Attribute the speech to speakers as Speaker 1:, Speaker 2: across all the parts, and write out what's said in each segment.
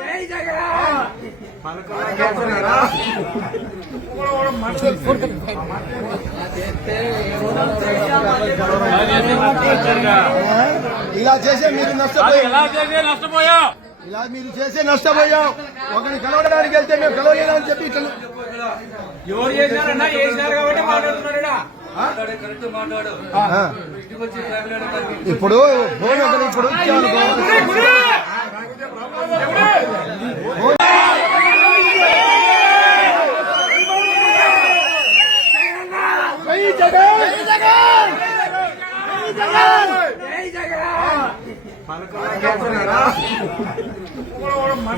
Speaker 1: मेरी जगह मेरी इलाज नष्ट इलाज नष्ट कल कल
Speaker 2: ఇప్పుడు ఫోన్ ఒకరు ఇప్పుడు ఇచ్చాను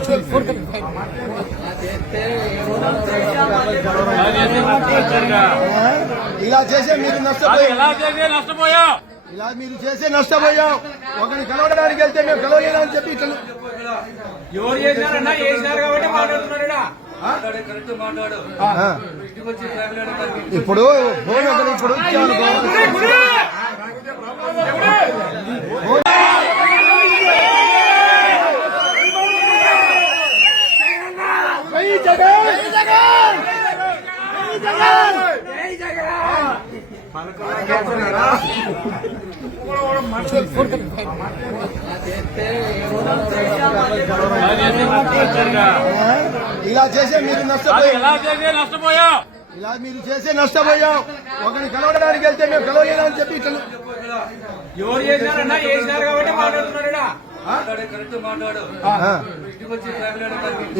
Speaker 2: జై ఇలా చేసే మీరు
Speaker 1: నష్టపోయాం
Speaker 2: ఇలా మీరు చేసే నష్టపోయాం. ఒకరిని కలవడానికి వెళ్తే మేము కలవలేదని చెప్పి ఇట్లా
Speaker 1: ఎవరు చేశారన్నా కాబట్టి మాట్లాడుతున్నారా
Speaker 2: అందరికీ ఇప్పుడు ఫోన్ ఒకరు ఇప్పుడు ఇచ్చాను జై జగన్
Speaker 1: జై జగన్ జై జగన్ జై జగన్
Speaker 2: ఇలా చేసే మీరు నష్టపోయాం నష్టపోయా ఇలా మీరు చేసే నష్టపోయాం ఒకరిని కలవడానికి వెళ్తే మేము కలవలేదని చెప్పి ఇట్లా
Speaker 1: ఎవరు చేశారన్నా చేసినారు కాబట్టి మాట్లాడుతున్నారా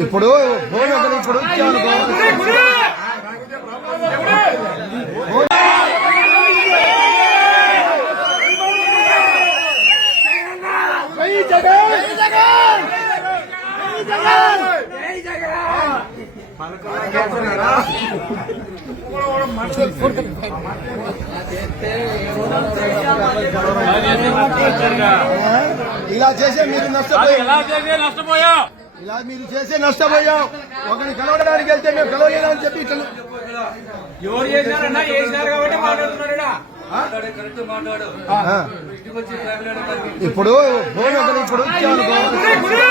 Speaker 2: ఇప్పుడు ఫోన్ ఒకరు ఇప్పుడు ఇచ్చాను
Speaker 1: జగన్! జగన్! జగన్! జగన్!
Speaker 2: ఇలా చేసే మీరు
Speaker 1: నష్టపోయాం
Speaker 2: ఇలా మీరు చేసే నష్టపోయాం ఒకరిని కలవడానికి వెళ్తే మేము కలవలేదని చెప్పి ఇట్లా
Speaker 1: ఎవరు చేశారన్నా? కాబట్టి మాట్లాడుతున్నారా
Speaker 2: ఇప్పుడు ఫోన్ ఒకరు ఇప్పుడు ఇచ్చాను